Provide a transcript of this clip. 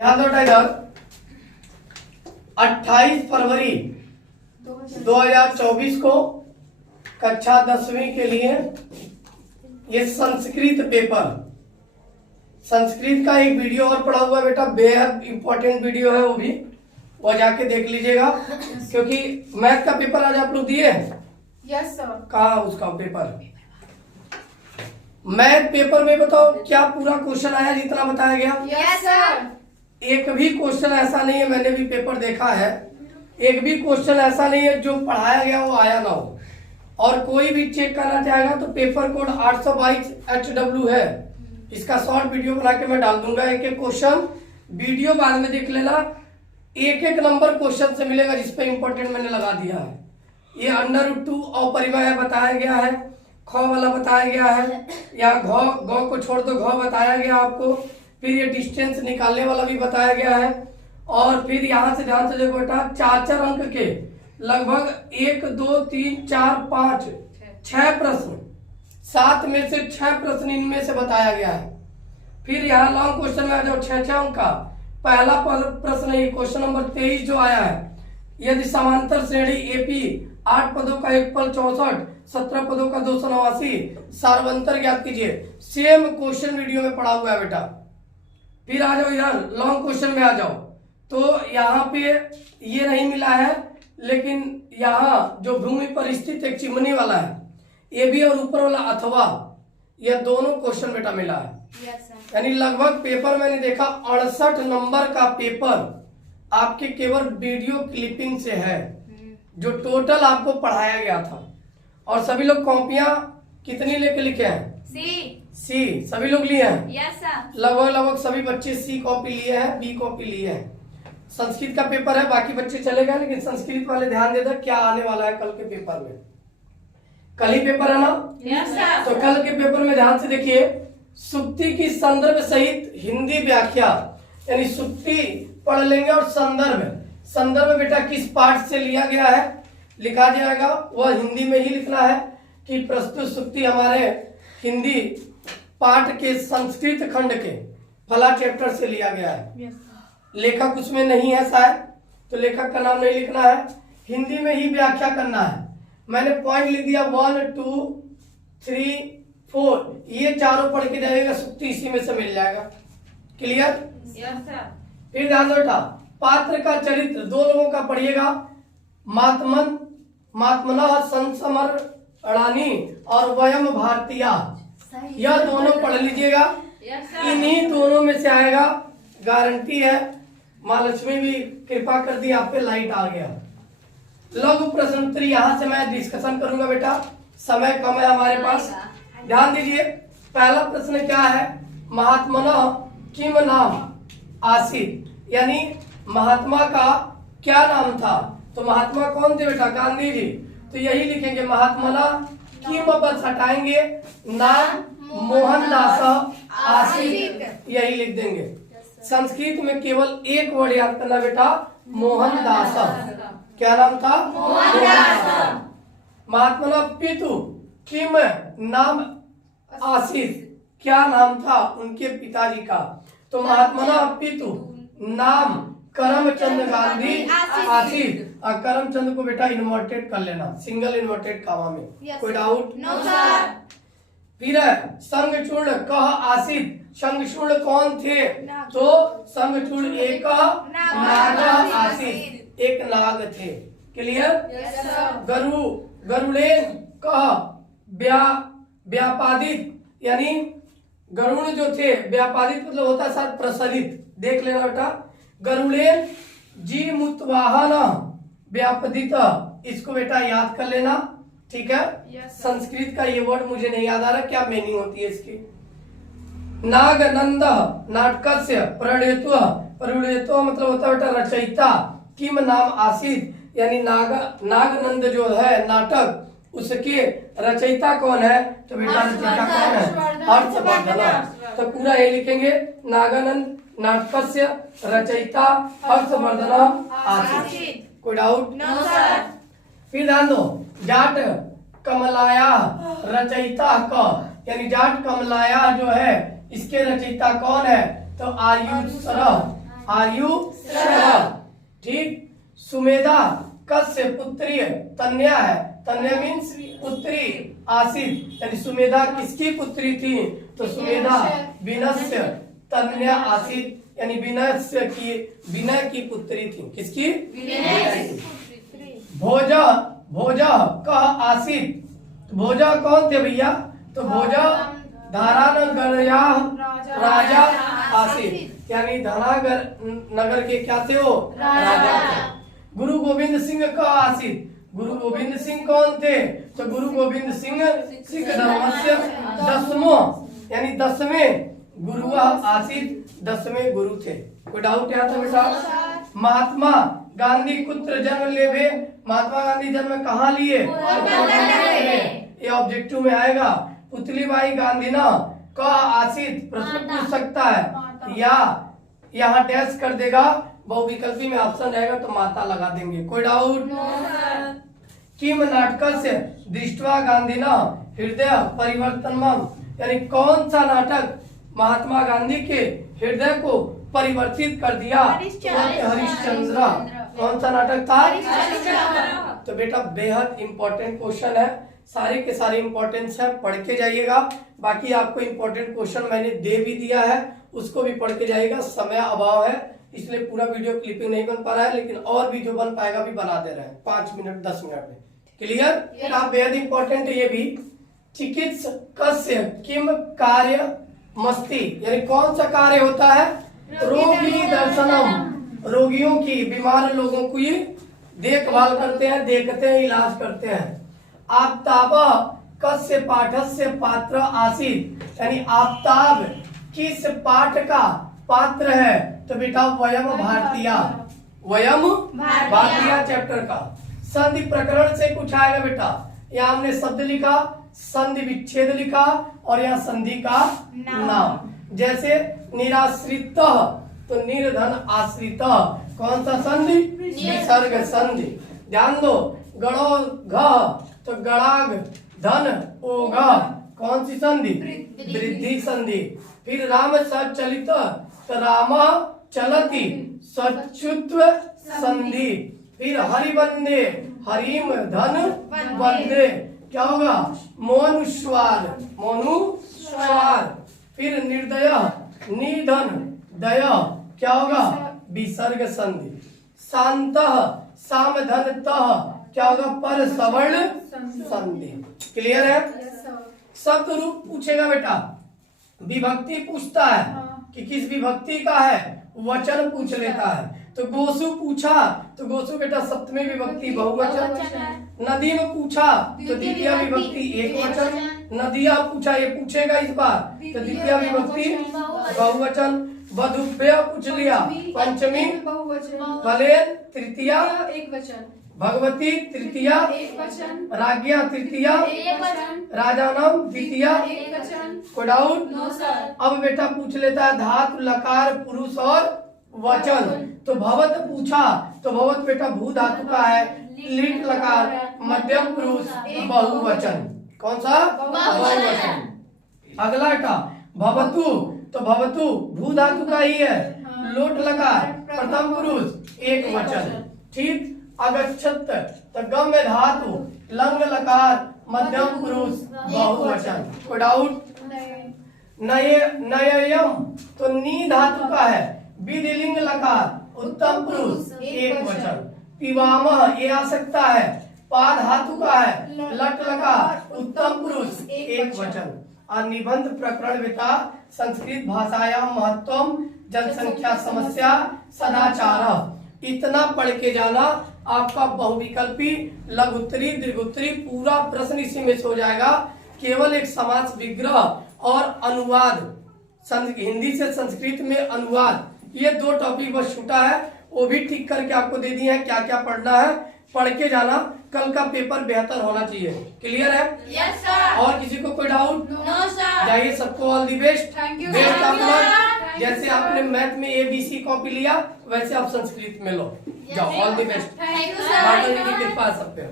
ध्यान दो टाइगर। 28 फरवरी 2024 को कक्षा 10वीं के लिए ये संस्कृत पेपर, संस्कृत का एक वीडियो और पड़ा हुआ है बेटा, बेहद इंपॉर्टेंट वीडियो है, वो जाके देख लीजिएगा क्योंकि मैथ का पेपर आज आप लोग दिए हैं। Yes sir. कहाँ उसका पेपर? मैथ पेपर में बताओ क्या पूरा क्वेश्चन आया जितना बताया गया? Yes sir. एक भी क्वेश्चन ऐसा नहीं है, मैंने भी पेपर देखा है, एक भी क्वेश्चन ऐसा नहीं है जो पढ़ाया गया वो आया ना हो। और कोई भी चेक करना चाहेगा तो पेपर कोड 822HW है, इसका शॉर्ट वीडियो बना के मैं डाल दूंगा। एक एक क्वेश्चन वीडियो बाद में देख लेना, एक एक नंबर क्वेश्चन से मिलेगा जिसपे इंपॉर्टेंट मैंने लगा दिया है। ये √2 अपरिमेय बताया गया है, ख वाला बताया गया है, यहाँ घ को छोड़ दो घ बताया गया आपको, फिर ये डिस्टेंस निकालने वाला भी बताया गया है। और फिर यहाँ से ध्यान से देखो बेटा, 4 अंक के लगभग 1 2 3 4 5 6 प्रश्न, 7 में से 6 प्रश्न इनमें से बताया गया है। फिर यहाँ लॉन्ग क्वेश्चन में आ जाओ, 6 अंक का पहला प्रश्न है क्वेश्चन नंबर 23 जो आया है, यदि समांतर श्रेणी एपी 8 पदों का 1 पल 64, 17 पदों का 289, सार्वंतर ज्ञात कीजिए। सेम क्वेश्चन वीडियो में पढ़ा हुआ है बेटा। फिर आ जाओ इधर लॉन्ग क्वेश्चन में आ जाओ, तो यहाँ पे ये नहीं मिला है, लेकिन यहाँ जो भूमि पर स्थित एक चिमनी वाला है, ये भी और ऊपर वाला अथवा, यह दोनों क्वेश्चन बेटा मिला है। यानी लगभग पेपर मैंने देखा 68 नंबर का पेपर आपके केवल वीडियो क्लिपिंग से है, जो टोटल आपको पढ़ाया गया था। और सभी लोग कॉपियां कितनी लेके लिखे हैं? सी सभी लोग लिए हैं। Yes sir. लगभग सभी बच्चे सी कॉपी लिए हैं, बी कॉपी लिए हैं। संस्कृत का पेपर है, बाकी बच्चे चले गए, लेकिन संस्कृत वाले ध्यान दे दो क्या आने वाला है कल के पेपर में। कल ही पेपर है ना? Yes sir. तो कल के पेपर में ध्यान से देखिए, सुक्ति की संदर्भ सहित हिंदी व्याख्या, यानी सुक्ति पढ़ लेंगे और संदर्भ बेटा किस पाठ से लिया गया है लिखा जाएगा, वह हिंदी में ही लिखना है कि प्रस्तुत सुक्ति हमारे हिंदी पाठ के संस्कृत खंड के फला चैप्टर से लिया गया है। लेखक उसमें नहीं है शायद, तो लेखक का नाम नहीं लिखना है, हिंदी में ही व्याख्या करना है। मैंने पॉइंट लिख दिया 1 2 3 4, ये चारों पढ़ के जाएगा, सुक्ति इसी में से मिल जाएगा। क्लियर? Yes sir. फिर ध्यान दो बेटा, पात्र का चरित्र 2 लोगों का पढ़िएगा, महात्मनः संस्मरणानि और वयम भारतीया, यह दोनों पढ़ लीजिएगा। इन्हीं दोनों में से आएगा, गारंटी है। माँ लक्ष्मी भी कृपा कर दी, आप पे लाइट आ गया। लघु प्रश्नोत्तरी यहाँ से मैं डिस्कशन करूंगा बेटा, समय कम है हमारे पास। ध्यान दीजिए, पहला प्रश्न क्या है? महात्मनः किम नाम आसीत, यानी महात्मा का क्या नाम था? तो महात्मा कौन थे बेटा? गांधी जी। तो यही लिखेंगे, महात्मना किम बस हटाएंगे, नाम मोहनदास आसीत, यही लिख देंगे। संस्कृत में केवल एक वर्ड याद करना बेटा, मोहनदास। क्या नाम था? मोहनदास। महात्मना पितु किम नाम आसीत, क्या नाम था उनके पिताजी का? तो महात्मना पितु नाम करमचंद गांधी आसीत। और करमचंद को बेटा इन्वर्टेड कर लेना, सिंगल इन्वर्टेड कामा में। कोई डाउट? No sir. फिर संगचूर्ण कह आसीत, संगचूर्ण कौन थे? तो संगचूर्ण एक नाग आसीत, एक नाग थे। क्लियर? Yes sir. गरुड़ेन कह व्यापादित, यानी गरुड़ जो थे, व्यापादित मतलब होता है सर प्रसरित, देख लेना बेटा। गरुड़ेन जी मुतवाहन व्यापदित, इसको बेटा याद कर लेना, ठीक है? संस्कृत का ये वर्ड मुझे नहीं याद आ रहा, क्या मीनिंग होती है इसकी? नागनंद नाटकस्य प्रणेतो मतलब होता है बेटा रचयिता, किम नाम आसीत, यानी नागनंद जो है नाटक, उसके रचयिता कौन है? तो बेटा रचयिता कौन है? हर्षवर्धन। तो पूरा ये लिखेंगे, नागानंद नाटकस्य रचयिता हर्षवर्धन आसीत। कोई डाउट? No sir. फिर ध्यान दो, जाट कमलाया रचयिता क, यानी जाट कमलाया जो है इसके रचयिता कौन है? तो आयुष आर यू श्रवण, ठीक। सुमेधा कस्य पुत्री है? तन्या है। तन्या मीन्स पुत्री। आसित यानी सुमेधा किसकी पुत्री थी? तो सुमेधा विनस्य, तन्या आसित यानी विनय की पुत्री थी। किसकी? विनय की। भोज भोज कह आसित। भोज कौन थे भैया? तो भोज धारानगरया राजा आसित यानी धनागर नगर के क्या थे वो? राजा थे। गुरु गोविंद सिंह का आसित। गुरु गोविंद सिंह कौन थे? तो गुरु गोविंद सिंह सिख धर्मस्य दसमो यानी 10वें गुरु आसित, 10वें गुरु थे। कोई डाउट यहाँ था बेटा? महात्मा गांधी कुत्र जन्म लेवे? महात्मा गांधी जन्म कहाँ लिए? ये ऑब्जेक्टिव में आएगा। पुतलीबाई गांधी ना का आसित प्रश्न पूछ सकता है, या यहाँ डैश कर देगा, बहुविकल्पी में ऑप्शन रहेगा तो माता लगा देंगे। कोई डाउट? किम नाटक से दृष्टवा गांधी ना हृदय परिवर्तन यानी कौन सा नाटक महात्मा गांधी के हृदय को परिवर्तित कर दिया? हरिश्चंद्र। कौन सा नाटक था? तो बेटा बेहद इंपॉर्टेंट क्वेश्चन है, सारे के सारे इंपॉर्टेंस है, पढ़ के जाइएगा। बाकी आपको इंपॉर्टेंट क्वेश्चन मैंने दे भी दिया है, उसको भी पढ़ के जाइएगा। समय अभाव है इसलिए पूरा वीडियो क्लिपिंग नहीं बन पा रहा है, लेकिन और भी जो बन पाएगा भी बना दे रहे हैं 5 मिनट 10 मिनट में। क्लियर? आप बेहद इंपॉर्टेंट है ये भी। चिकित्सकस्य किम कार्य मस्ती यानी कौन सा कार्य होता है? रोगी दर्शनम, रोगियों की, बीमार लोगों की देखभाल करते हैं, देखते हैं, इलाज करते हैं। आफ्ताब कस्य पाठस्य पात्र आसित यानी आफ्ताब किस पाठ का पात्र है? तो बेटा वयम भारतीय, वयम भारतीय चैप्टर का। संधि प्रकरण से कुछ आएगा बेटा। यहाँ हमने शब्द लिखा, संधि विच्छेद लिखा और यहाँ संधि का नाम। जैसे निराश्रित तो निर्धन आश्रित, कौन सा संधि? विसर्ग संधि। ध्यान दो। गणो घ तो गणाग धन ओघ, कौन सी संधि? वृद्धि संधि। फिर राम सचलित तो राम चलती, सच्युत्व संधि। फिर हरिवंदे, हरिम धन वंदे, क्या होगा? मोनुस्वार, मोनुस्वार। फिर निर्दय, निधन दय, क्या होगा? विसर्ग संधि। शांत साम धन तह, क्या होगा? पर सवर्ण संधि। क्लियर है? शब्द रूप पूछेगा बेटा, विभक्ति पूछता है कि किस विभक्ति का है, वचन पूछ लेता है। तो गोसु पूछा तो गोसु बेटा सप्तमी विभक्ति बहुवचन। नदी में पूछा तो द्वितीय विभक्ति एकवचन। नदिया पूछा, ये पूछेगा इस बार, तो द्वितीय विभक्ति बहुवचन। वधुभ्य पूछ लिया पंचमी फलेन तृतीया एकवचन। भगवती तृतीया एकवचन। राज्ञा तृतीया एकवचन। राजानम द्वितीया एकवचन। कोई डाउट? No sir. अब बेटा पूछ लेता है धातु लकार पुरुष और वचन। तो भवत पूछा तो भवत बेटा भू धातु का है, लिट लकार मध्यम पुरुष बहुवचन। कौन सा? बहुवचन। अगला बेटा भवतु तो भवतु भू धातु का ही है, लोट लकार प्रथम पुरुष एक वचन। ठीक। अगच्छत तो गम्य धातु लंग लकार मध्यम पुरुष बहुवचन। कोई डाउट? नययम तो नी धातु का है, विधिलिंग लकार उत्तम पुरुष एक वचन। पिवामह ये आ सकता है, पा धातु का है, लट लकार उत्तम पुरुष एक वचन। और निबंध प्रकरण बेटा संस्कृत भाषाया महत्वम, जनसंख्या समस्या, सदाचार। इतना पढ़ के जाना, आपका बहुविकल्पी, लघुत्तरी, दीर्घोत्तरी पूरा प्रश्न इसी में से हो जाएगा। केवल एक समास विग्रह और अनुवाद, हिंदी से संस्कृत में अनुवाद, ये 2 टॉपिक बस छूटा है, वो भी ठीक करके आपको दे दिए हैं क्या क्या पढ़ना है। पढ़ के जाना, कल का पेपर बेहतर होना चाहिए। क्लियर है? Yes sir. और किसी को कोई डाउट? No sir. जाइए, सबको all the best. Thank you best of luck. Sir. जैसे आपने मैथ में ABC कॉपी लिया, वैसे आप संस्कृत में लो। जाओ, all the best. Thank you sir. माता जी की कृपा सब पे।